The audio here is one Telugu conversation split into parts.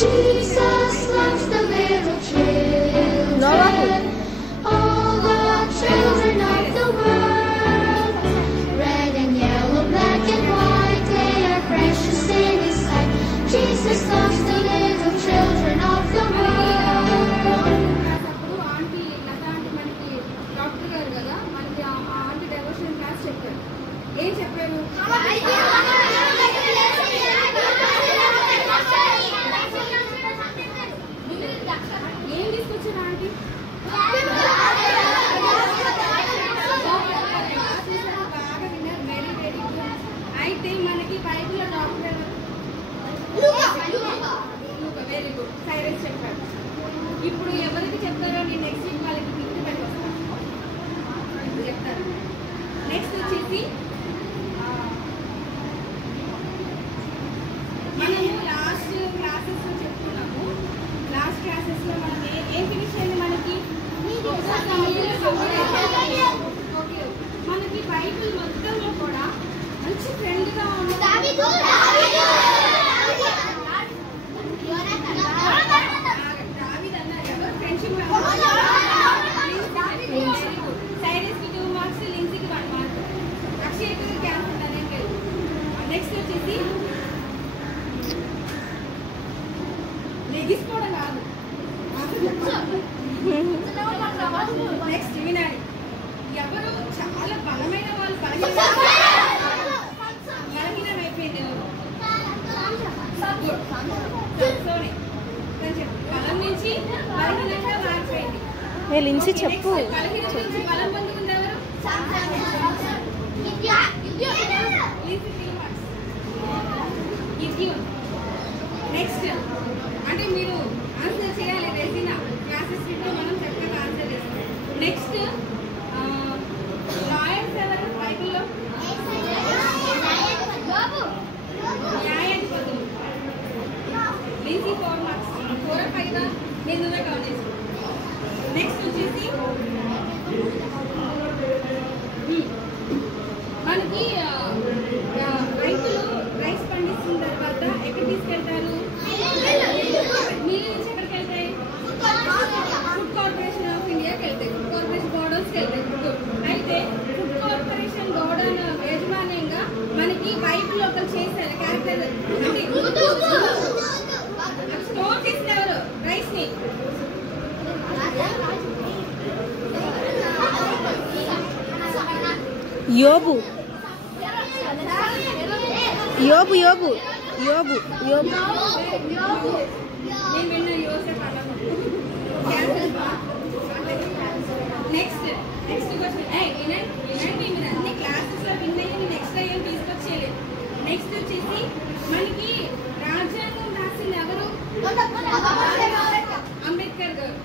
Jesus loves the little children. All the children of the world. Red and yellow, black and white, they are precious in His sight. Jesus loves the little children of the world. ఏం చెప్పారు? ఏం తీసుకొచ్చారు ఆంటీ? బాగా విన్నారు, వెరీ వెరీ గుడ్. అయితే మనకి బైబిల్లో డాక్టర్ వెరీ గుడ్, సైరస్ చెప్పారు. ఇప్పుడు ఎవరికి చెప్పారో నేను నెక్స్ట్ వీక్ వాళ్ళకి గిఫ్ట్ పెట్టొస్తాను, చెప్తారు. నెక్స్ట్ వచ్చేసి మనము లాస్ట్ క్లాసెస్లో చెప్తున్నాము. లాస్ట్ క్లాసెస్లో మనం ఏం ఫినిష్ అయింది? మనకి ఓకే, మనకి బైబిల్ మొత్తంలో కూడా మంచి ఫ్రెండ్గా ఉన్న సైరస్కి 2 మార్క్స్, లిన్సీకి 1 మార్క్, అక్షయ్కి క్యాన్సర్ అనేది లేదు. నెక్స్ట్ వచ్చేసి లెగిసుకోవడం కాదు, నెక్స్ట్ వినాలి. ఎవరు చాలా బలమైన వాళ్ళు బలహీనమైపోయింది ఎవరు? బలం నుంచి బలహీనంగా మారిపోయింది. లిన్సీ చెప్పు. బలహీనం నుంచి బలం పొందుకుంది ఎవరు? నెక్స్ట్ అంటే మీరు ఆన్సర్ చేయాలి. రెజినా క్లాసెస్ వింటూ మనం చక్కగా ఆన్సర్ చేస్తాం. నెక్స్ట్ లాయర్స్ ఎవరు బైబిల్లో? న్యాయాధిపతులు. లిన్సీ 4 మార్క్స్, 4 or 5 నేను కౌంట్ చేస్తాను. నెక్స్ట్ వచ్చేసి మనకి రైతులు రైస్ పండిస్తున్న తర్వాత ఎక్కడ తీసుకెళ్తారు? మిల్ నుంచి ఎక్కడికి వెళ్తాయి? ఫుడ్ కార్పొరేషన్ ఆఫ్ ఇండియాకి వెళ్తాయి, ఫుడ్ కార్పొరేషన్ గోడౌన్స్కి వెళ్తాయి. అయితే ఫుడ్ కార్పొరేషన్ గోడౌన్ యాజమాన్యంగా మనకి బైబిల్ ఒకరు చేశారు క్యారెక్టర్. అంటే స్టోర్ చేసిన ఎవరు రైస్ ని? యోబు. యోబు యోబు యోబు యోబు నేను విన్న యోసేఫ్ అన్నమాట. నెక్స్ట్ క్వశ్చన్ వినండి. మీరు అన్ని క్లాసెస్లో విన్నాయి, నెక్స్ట్ అయ్యాను తీసుకొచ్చేయలేదు. నెక్స్ట్ వచ్చేసి మనకి రాజ్యాంగం రాసింది ఎవరు? అంబేద్కర్ గారు.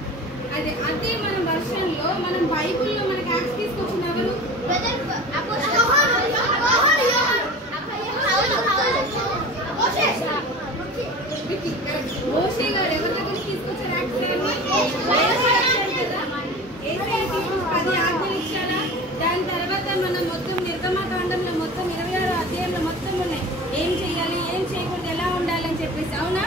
అదే మన వర్షన్లో మనం బైబిల్లో మనకి యాక్ట్స్ తీసుకొచ్చిన ఎవరు? మోషే గారు. ఎవరి దగ్గర తీసుకొచ్చారు యాక్ట్స్? 10 ఆజ్ఞలు ఇచ్చారా? దాని తర్వాత మనం మొత్తం నిర్గమకాండంలో మొత్తం 26 అధ్యాయంలో మొత్తం ఉన్నాయి, ఏం చేయాలి ఏం చేయకూడదు ఎలా ఉండాలి అని చెప్పేసి. అవునా?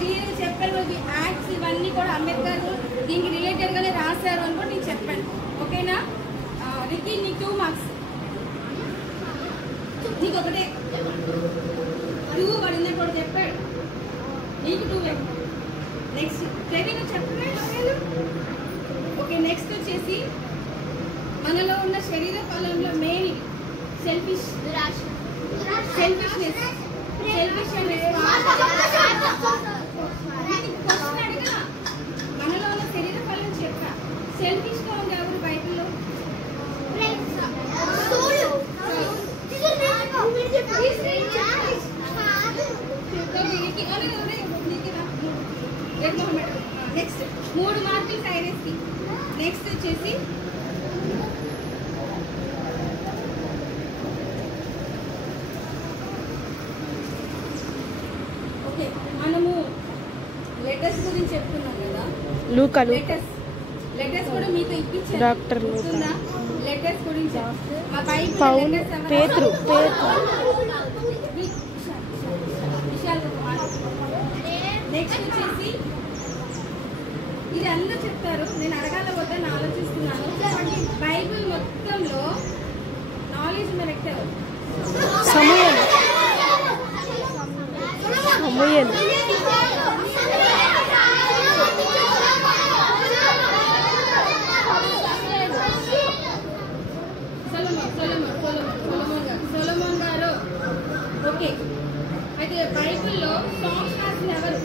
క్లియర్గా చెప్పారు. యాక్ట్స్ ఇవన్నీ కూడా అంబేద్కర్ దీనికి రిలేటెడ్ గానే రాశారు అని కూడా నేను చెప్పాను. ఓకేనా? రికీ నీకు 2 మార్క్స్, నీకు ఒకటే 2 పడిందని కూడా చెప్పాడు, నీకు 2. నెక్స్ట్ ప్రవీణ్ చెప్పలేదు. ఓకే, నెక్స్ట్ వచ్చేసి మనలో ఉన్న శరీర ఫలంలో మెయిన్ సెల్ఫిష్నెస్ మనలో ఉన్న శరీర ఫలం చెప్పా. సెల్ఫిష్ గా ఉంది ఎవరు బైబిల్లో? నెక్స్ట్ 3 మార్కులు సైరస్కి. నెక్స్ట్ వచ్చేసి ఓకే, మనము లెటర్స్ గురించి చెప్తున్నాం కదా. లెటర్స్ కూడా మీకు ఇప్పించారు డాక్టర్ లెటర్స్ గురించి. పేతురు నెక్స్ట్ నెక్స్ట్ వచ్చేసి ఇది అందరూ చెప్తారు, నేను అడగాల పోతే నేను ఆలోచిస్తున్నాను. బైబిల్ మొత్తంలో నాలెడ్జ్ ఉన్న వ్యక్తి ఎవరు? సమూయేలు. సమూయేలు. సొలొమోన్ గారు. ఓకే, అయితే బైబిల్లో సాంగ్స్ రాసిన ఎవరు?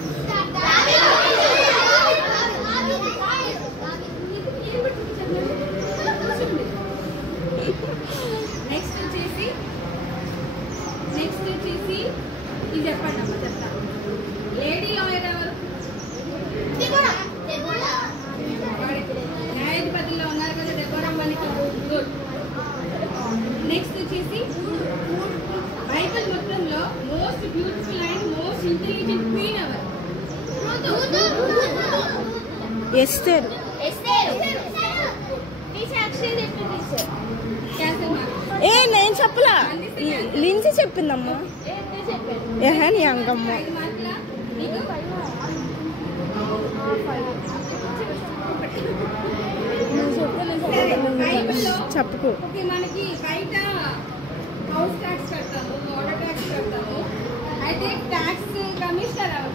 నెక్స్ట్ వచ్చేసి ఇది చెప్పండి అమ్మ, చెప్తా. లేడీ లాయర్ ఎవరు? న్యాయాధిపతిలో ఉన్నారు కదా, డెబోరా మనకి. గుడ్. నెక్స్ట్ వచ్చేసి బైబిల్ మొత్తంలో most beautiful and most intelligent queen ఎవరు? ఎస్తేరు. ఏ నేను చెప్పలా, లిన్సీ చెప్పిందమ్మా. ఏహే నీ అంగమ్మ. చెప్పుకో. ఓకే, మనకి బయట హౌస్ ట్యాక్స్ కడతాము, వాటర్ ట్యాక్స్ కడతాము. అయితే ట్యాక్స్ కమిషనర్ ఎవరు?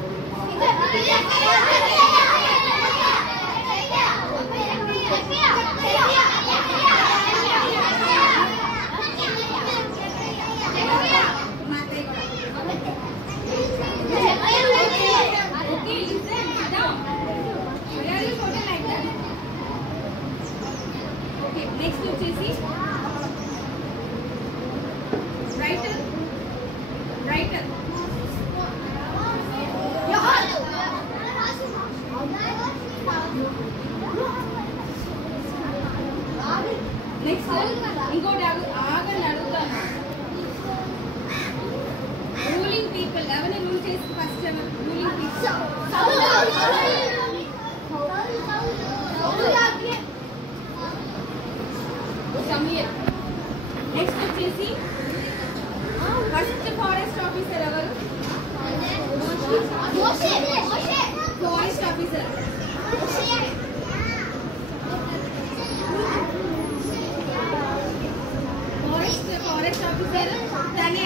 నెక్స్ట్ వచ్చేసి రైటర్. నెక్స్ట్ ఇంకోటి ఆగని అడుగుతాను. రూలింగ్ పీపుల్ ఎవరిని రూల్ చేసి ఫస్ట్ ఎవరు? Ruling people. నెక్స్ట్ వచ్చేసి ఫస్ట్ ఫారెస్ట్ ఆఫీసర్ ఎవరు? Forest officer. ఫారెస్ట్ ఆఫీసర్ తనే